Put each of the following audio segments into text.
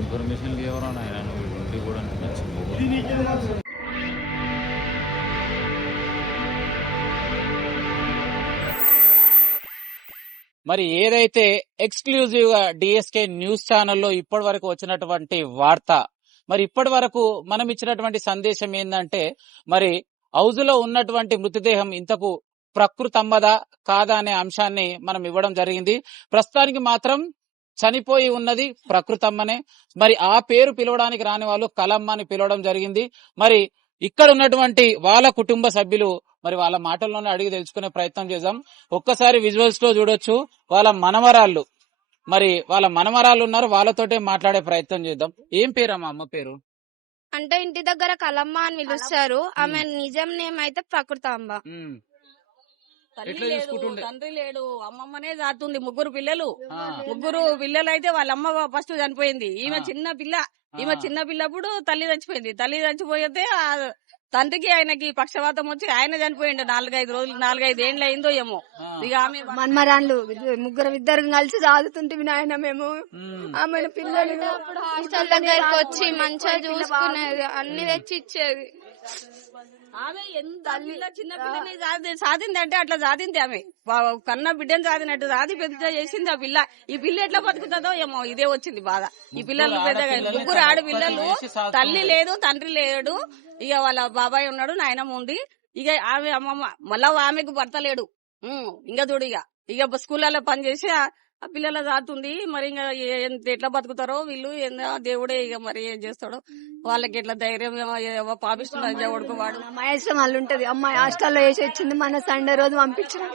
Information ఎవరో ఇంటి కూడా మరి ఏదైతే ఎక్స్క్లూజివ్ గా డిఎస్కే న్యూస్ ఛానల్లో ఇప్పటి వరకు వచ్చినటువంటి వార్త, మరి ఇప్పటి వరకు మనం ఇచ్చినటువంటి సందేశం ఏంటంటే, మరి హౌజులో ఉన్నటువంటి మృతదేహం ఇంతకు ప్రకృతమ్మదా కాదా అనే అంశాన్ని మనం ఇవ్వడం జరిగింది. ప్రస్తుతానికి మాత్రం చనిపోయి ఉన్నది ప్రకృతమ్మనే. మరి ఆ పేరు పిలవడానికి రాని వాళ్ళు కలమ్మ అని పిలవడం జరిగింది. మరి ఇక్కడ ఉన్నటువంటి వాళ్ళ కుటుంబ సభ్యులు మరి వాళ్ళ మాటల్లోనే అడిగి తెలుసుకునే ప్రయత్నం చేద్దాం. ఒక్కసారి విజువల్స్ లో చూడొచ్చు వాళ్ళ మనమరాళ్ళు, మరి వాళ్ళ మనమరాళ్ళు ఉన్నారు, వాళ్ళతోటే మాట్లాడే ప్రయత్నం చేద్దాం. ఏం పేరమ్మా అమ్మ పేరు? అంటే ఇంటి దగ్గర కలమ్మ అని పిలుస్తారు. ఆమె నిజం నేమ్ అయితే ప్రకృతాంబ. తండ్రి లేడు, అమ్మమ్మనే జాతుంది. ముగ్గురు పిల్లలు అయితే వాళ్ళ అమ్మ ఫస్ట్ చనిపోయింది. ఈమె చిన్న పిల్లప్పుడు తల్లి చచ్చిపోయింది. తల్లి చచ్చిపోతే తండ్రికి ఆయనకి పక్షవాతం వచ్చి ఆయన చనిపోయిండు. 4-5 ఏళ్ళు అయిందో ఏమో. ఇక ఆమె మన్మరాన్లు ఇద్దరు కలిసి చదువుతుంటే నాయన మేము ఆమె పిల్లలు హాస్టల్ దగ్గరికి వచ్చి మంచిగా చూసుకునేది, అన్ని తెచ్చి ఇచ్చేది. ఆమె ఎంత చిన్న పిల్లని సాధింది అంటే అట్లా సాధింది. ఆమె కన్న బిడ్డను సాధినట్టు సాధి పెద్ద చేసింది ఆ పిల్ల. ఈ పిల్ల ఎట్లా బతుకుతుందో ఏమో, ఇదే వచ్చింది బాధ. ఈ పిల్లలు పెద్దగా ముగ్గురు ఆడపిల్లలు, తల్లి లేదు తండ్రి లేడు. ఇక వాళ్ళ బాబాయ్ ఉన్నాడు, నాయనమ్మ ఉంది. ఇక ఆమె అమ్మమ్మ మళ్ళా ఆమెకు భర్త లేడు. ఇంకా చూడు ఇక స్కూళ్ళలో పనిచేసి ఆ పిల్లల దాతుంది. మరి ఇంకా ఎట్లా బతుకుతారో వీళ్ళు, దేవుడే ఇక మరి ఏం చేస్తాడో వాళ్ళకి ఎట్లా ధైర్యం పాపిస్తున్నారు కొడుకువాడు. మహేశ్వరం వాళ్ళు ఉంటది, అమ్మాయి హాస్టల్లో వేసి వచ్చింది. మన సండే రోజు పంపించేసినాం.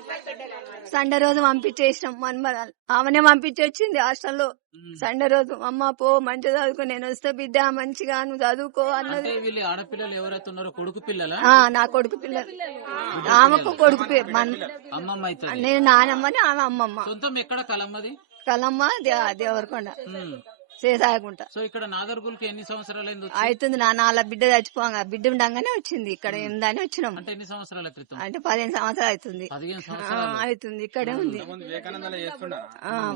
ఆమెనే పంపించి వచ్చింది హాస్టల్లో. సండే రోజు అమ్మ పో మంచిగా చదువుకో, నేను వస్తే బిడ్డ మంచిగా నువ్వు చదువుకో అన్నది. ఆడపిల్లలు ఎవరైతే ఉన్నారో కొడుకు పిల్లల? నా కొడుకు పిల్లలు. ఆమెకు కొడుకు నేను నానమ్మని, ఆమె అమ్మమ్మ. ఎక్కడ కలమ్మది? కలమ్మ దేవరకొండ చేసాయకుంటా. సో ఇక్కడ నాదర్గుల్కి ఎన్ని సంవత్సరాలు అవుతుంది? నాన్న బిడ్డ చచ్చిపోగా బిడ్డ ఉండగానే వచ్చింది. ఇక్కడ ఏందని వచ్చినాం. అంటే ఎన్ని సంవత్సరాల క్రితం? అంటే 15 సంవత్సరాలు అవుతుంది. అవుతుంది, ఇక్కడే ఉంది.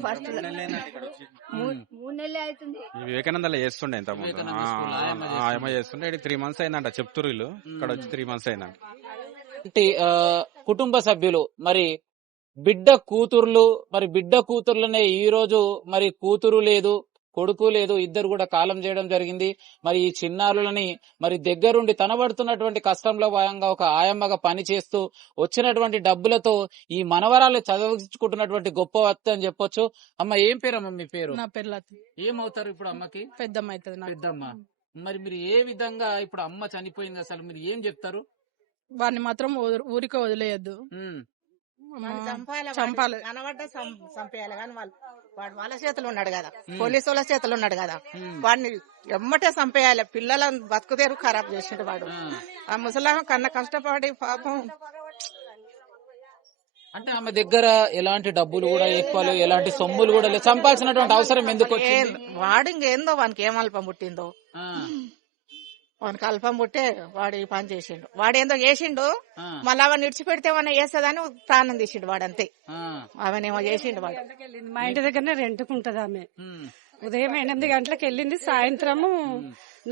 ఫస్ట్ 3 నెలలు అవుతుంది. వివేకానందలో చేస్తుండే ఇంత ముందు చేస్తుండే. 3 months అయిందంట చెప్తురు వీళ్ళు. ఇక్కడ వచ్చి 3 months అయిందంట. కుటుంబ సభ్యులు మరి బిడ్డ కూతుర్లనే ఈ రోజు మరి కూతురు లేదు, కొడుకు లేదు, ఇద్దరు కూడా కాలం చేయడం జరిగింది. మరి ఈ చిన్నారులని మరి దగ్గరుండి తనబడుతున్నటువంటి కష్టంలో భాగంగా ఒక ఆయమ్మగా పని చేస్తూ వచ్చినటువంటి డబ్బులతో ఈ మనవరాలు చదివించుకుంటున్నటువంటి గొప్ప వ్యక్తి అని చెప్పొచ్చు. అమ్మ ఏం పేరమ్మ మీ పేరు? నా పేరు లతి. ఏమవుతారు ఇప్పుడు అమ్మకి? పెద్దమ్మ అవుతుంది. పెద్దమ్మ. మరి మీరు ఏ విధంగా ఇప్పుడు అమ్మ చనిపోయింది, అసలు మీరు ఏం చెప్తారు? వాడిని మాత్రం ఊరికే వదిలేయద్దు, చంపాలి. చంపేయాలి. కానీ వాడు వాళ్ళ చేతులు ఉన్నాడు కదా, పోలీసు వాళ్ళ చేతులు ఉన్నాడు కదా, వాడిని ఎమ్మటే చంపేయాలి. పిల్లలను బతుకుతేరు ఖరాబ్ చేసిండు వాడు. ఆ ముసలాం కన్నా కష్టపడి పాపం. అంటే ఆమె దగ్గర ఎలాంటి డబ్బులు కూడా ఎక్కువ, ఎలాంటి సొమ్ములు కూడా లేవు, చంపాల్సినటువంటి అవసరం ఎందుకు? వాడు ఇంకేందో వానికి ఏం అల్పం పుట్టిందో, వానికి అల్పం పుట్టే వాడు ఈ పని చేసిండు. వాడేందో చేసిండు, మళ్ళీ అవన్నీ విడిచిపెడితే ఏమన్నా చేస్తుందని ప్రాణం తీసిండు వాడంతే. అవనేమో చేసిండు వాడు. మా ఇంటి దగ్గరనే రెంట్కుంటది ఆమె. ఉదయం 8 గంటలకు వెళ్ళింది, సాయంత్రము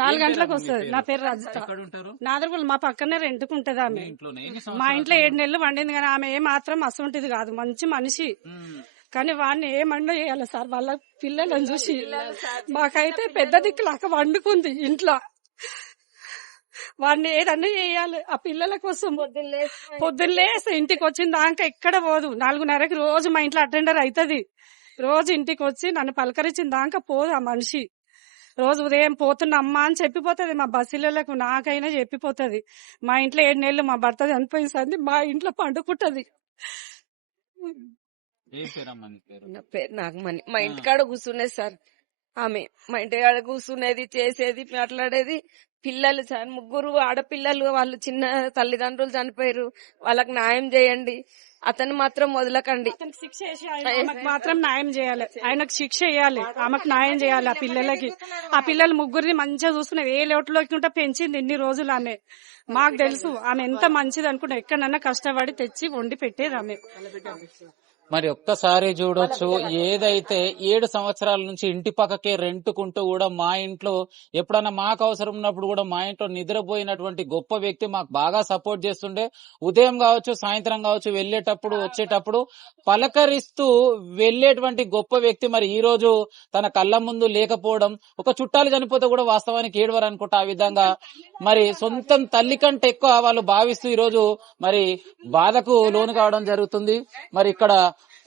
4 గంటలకు వస్తుంది. నా పేరు రజిత. నాదర్గుల్ మా పక్కనే రెంట్కుంటది ఆమె. మా ఇంట్లో 7 నెలలు వండింది, కానీ ఆమె ఏ మాత్రం అసంటిది కాదు, మంచి మనిషి. కానీ వాడిని ఏమన్నా చేయాలి సార్, వాళ్ళ పిల్లలను చూసి మాకైతే పెద్ద దిక్కులాక వండుకుంది ఇంట్లో. వాడిని ఏదన్నా చేయాలి ఆ పిల్లల కోసం. పొద్దున్నేసి ఇంటికి వచ్చిన దాకా ఎక్కడ పోదు. 4:30కి రోజు మా ఇంట్లో అటెండర్ అవుతుంది. రోజు ఇంటికి వచ్చి నన్ను పలకరించిన దాకా పోదు ఆ మనిషి. రోజు ఉదయం పోతున్నా అమ్మా అని చెప్పిపోతుంది. మా బస్సులకు నాకైనా చెప్పిపోతుంది. మా ఇంట్లో 7 నెలలు మా భర్త చనిపోయింది, మా ఇంట్లో పండుకుంటది. నా పేరు నాగమణి. మా ఇంటికాడ కూర్చునేది సార్ ఆమె. మా ఇంటికాడ కూర్చునేది, చేసేది, మాట్లాడేది. పిల్లలు ముగ్గురు ఆడపిల్లలు, వాళ్ళు చిన్న తల్లిదండ్రులు చనిపోయారు. వాళ్ళకి న్యాయం చేయండి, అతను మాత్రం వదలకండి. శిక్ష వేసి ఆమెకు మాత్రం న్యాయం చేయాలి, ఆయనకు శిక్ష వేయాలి, ఆమెకు న్యాయం చేయాలి. ఆ పిల్లలకి, ఆ పిల్లలు ముగ్గురిని మంచిగా చూసుకునేది. ఏ లోటులోకి ఉంటే పెంచింది ఇన్ని రోజులు ఆమె. మాకు తెలుసు ఆమె ఎంత మంచిది అనుకుంటా. ఎక్కడన్నా కష్టపడి తెచ్చి వండి పెట్టేది ఆమె. మరి ఒక్కసారి చూడొచ్చు, ఏదైతే 7 సంవత్సరాల నుంచి ఇంటి పక్కకే రెంటుకుంటూ కూడా మా ఇంట్లో ఎప్పుడన్నా మాకు అవసరం ఉన్నప్పుడు కూడా మా ఇంట్లో నిద్రపోయినటువంటి గొప్ప వ్యక్తి మాకు బాగా సపోర్ట్ చేస్తుండే. ఉదయం కావచ్చు, సాయంత్రం కావచ్చు, వెళ్ళేటప్పుడు వచ్చేటప్పుడు పలకరిస్తూ వెళ్ళేటువంటి గొప్ప వ్యక్తి మరి ఈ రోజు తన కళ్ళ ముందు లేకపోవడం, ఒక చుట్టాలు చనిపోతే కూడా వాస్తవానికి ఏడవరు అనుకుంటా. ఆ విధంగా మరి సొంతం తల్లి కంటే ఎక్కువ వాళ్ళు భావిస్తూ ఈ రోజు మరి బాధకు లోను కావడం జరుగుతుంది. మరి ఇక్కడ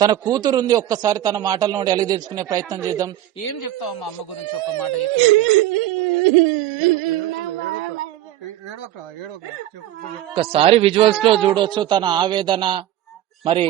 తన కూతురు ఉంది, ఒక్కసారి తన మాటల నుండి అలిగి తెలుసుకునే ప్రయత్నం చేద్దాం. ఏం చెప్తావు మా అమ్మ గురించి ఒక్క మాట? ఒక్కసారి విజువల్స్ లో చూడొచ్చు తన ఆవేదన. మరి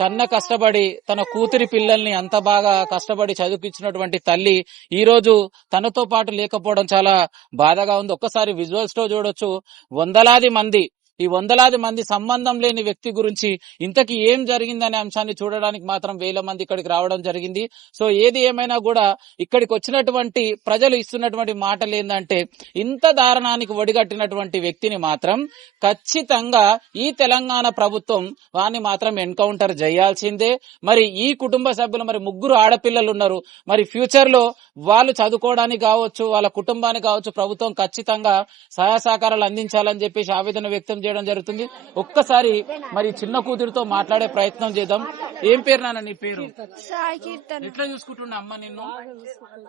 కన్న కష్టపడి తన కూతురి పిల్లల్ని అంత బాగా కష్టపడి చదివించినటువంటి తల్లి ఈ రోజు తనతో పాటు లేకపోవడం చాలా బాధగా ఉంది. ఒక్కసారి విజువల్స్ లో చూడొచ్చు, వందలాది మంది సంబంధం లేని వ్యక్తి గురించి ఇంతకీ ఏం జరిగిందనే అంశాన్ని చూడడానికి మాత్రం వేల మంది ఇక్కడికి రావడం జరిగింది. సో ఏది ఏమైనా కూడా ఇక్కడికి వచ్చినటువంటి ప్రజలు ఇస్తున్నటువంటి మాటలు ఏంటంటే, ఇంత దారుణానికి ఒడిగట్టినటువంటి వ్యక్తిని మాత్రం ఖచ్చితంగా ఈ తెలంగాణ ప్రభుత్వం వారిని మాత్రం ఎన్కౌంటర్ చేయాల్సిందే. మరి ఈ కుటుంబ సభ్యులు మరి 3 ఆడపిల్లలు ఉన్నారు. మరి ఫ్యూచర్ లో వాళ్ళు చదువుకోవడానికి కావచ్చు, వాళ్ళ కుటుంబానికి కావచ్చు, ప్రభుత్వం ఖచ్చితంగా సహాయ సహకారాలు అందించాలని చెప్పేసి ఆవేదన వ్యక్తం చేయడం జరుగుతుంది. ఒక్కసారి మరి చిన్న కూతురితో మాట్లాడే ప్రయత్నం చేద్దాం. ఏం పేరు నాన్న నీ పేరు? సాయి కీర్తన. ఎట్లా చూసుకుంటున్నా అమ్మ నిన్ను?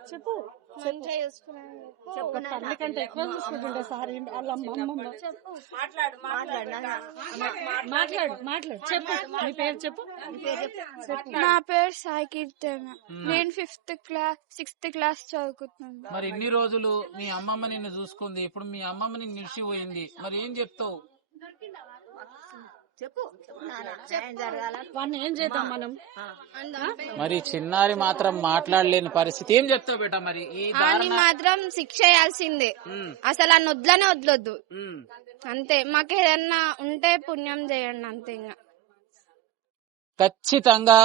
చెప్పు, తల్లి కంటే ఎక్కువ చూసుకుంటుండే సార్. మాట్లాడు చెప్పు, నీ పేరు చెప్పు. నా పేరు సాయి కీర్తన. నేను 6th క్లాస్ చదువుకుంటున్నాను. మరి ఇన్ని రోజులు మీ అమ్మమ్మ నిన్ను చూసుకుంది, ఇప్పుడు మీ అమ్మమ్మ నిన్ను నిలిచిపోయింది, మరి ఏం చెప్తావు? ఏం చేద్దాం మనం? మరి చిన్నారి మాత్రం మాట్లాడలేని పరిస్థితి. ఏం చెప్తావు బేటా? మరి ఈ మాత్రం శిక్ష చేయాల్సిందే. అసలు ఆ వదలనే వదలొద్దు అంతే. మాకు ఏదన్నా ఉంటే పుణ్యం చేయండి అంతే. ఇంకా ఖచ్చితంగా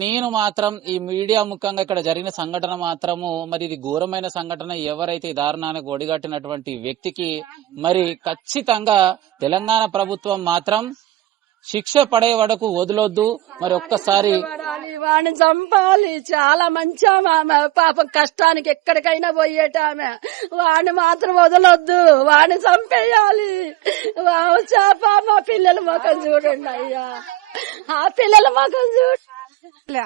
నేను మాత్రం ఈ మీడియా ముఖంగా ఇక్కడ జరిగిన సంఘటన మాత్రము మరి ఇది ఘోరమైన సంఘటన. ఎవరైతే దారుణానికి ఒడిగట్టినటువంటి వ్యక్తికి మరి ఖచ్చితంగా తెలంగాణ ప్రభుత్వం మాత్రం శిక్ష పడే వరకు వదలొద్దు. మరి ఒక్కసారి వాడిని చంపాలి. చాలా మంచి ఆమె, పాపం కష్టానికి ఎక్కడికైనా పోయేటామె. వాడిని మాత్రం వదలొద్దు, వాడిని చంపేయాలి. మా పిల్లల ముఖం చూడండి అయ్యా, ఆ పిల్లల ముఖం చూడండి.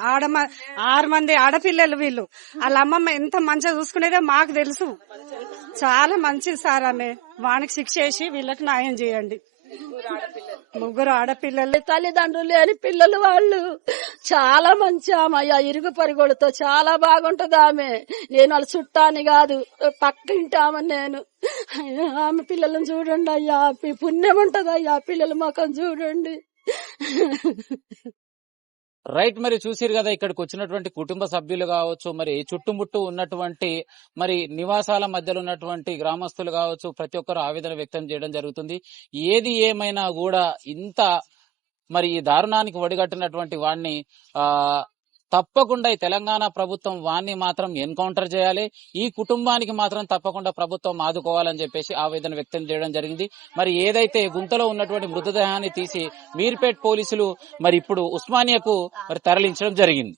6 మంది ఆడపిల్లలు వీళ్ళు. వాళ్ళ అమ్మమ్మ ఎంత మంచిగా చూసుకునేదో మాకు తెలుసు. చాలా మంచిది సార్ ఆమె. వానికి శిక్ష వేసి వీళ్ళకి న్యాయం చేయండి. 3 ఆడపిల్లలు, తల్లిదండ్రులు లేని పిల్లలు వాళ్ళు. చాలా మంచి ఆమె, ఇరుగు పరిగొడుతో చాలా బాగుంటది ఆమె. నేను వాళ్ళ చుట్టాని కాదు, పక్కింటి ఆమె నేను. ఆమె పిల్లలను చూడండి అయ్యా, పుణ్యం ఉంటది అయ్యా, పిల్లల ముఖం చూడండి. రైట్. మరి చూసిరు కదా, ఇక్కడికి వచ్చినటువంటి కుటుంబ సభ్యులు కావచ్చు, మరి చుట్టుముట్టు ఉన్నటువంటి మరి నివాసాల మధ్యలో ఉన్నటువంటి గ్రామస్తులు కావచ్చు, ప్రతి ఒక్కరు ఆవేదన వ్యక్తం చేయడం జరుగుతుంది. ఏది ఏమైనా కూడా ఇంత మరి ఈ దారుణానికి ఒడిగట్టినటువంటి వాడిని తప్పకుండా ఈ తెలంగాణ ప్రభుత్వం వాణ్ణి మాత్రం ఎన్కౌంటర్ చేయాలి. ఈ కుటుంబానికి మాత్రం తప్పకుండా ప్రభుత్వం ఆదుకోవాలని చెప్పేసి ఆవేదన వ్యక్తం చేయడం జరిగింది. మరి ఏదైతే గుంతలో ఉన్నటువంటి మృతదేహాన్ని తీసి మీర్పేట్ పోలీసులు మరి ఇప్పుడు ఉస్మానియాకు మరి తరలించడం జరిగింది.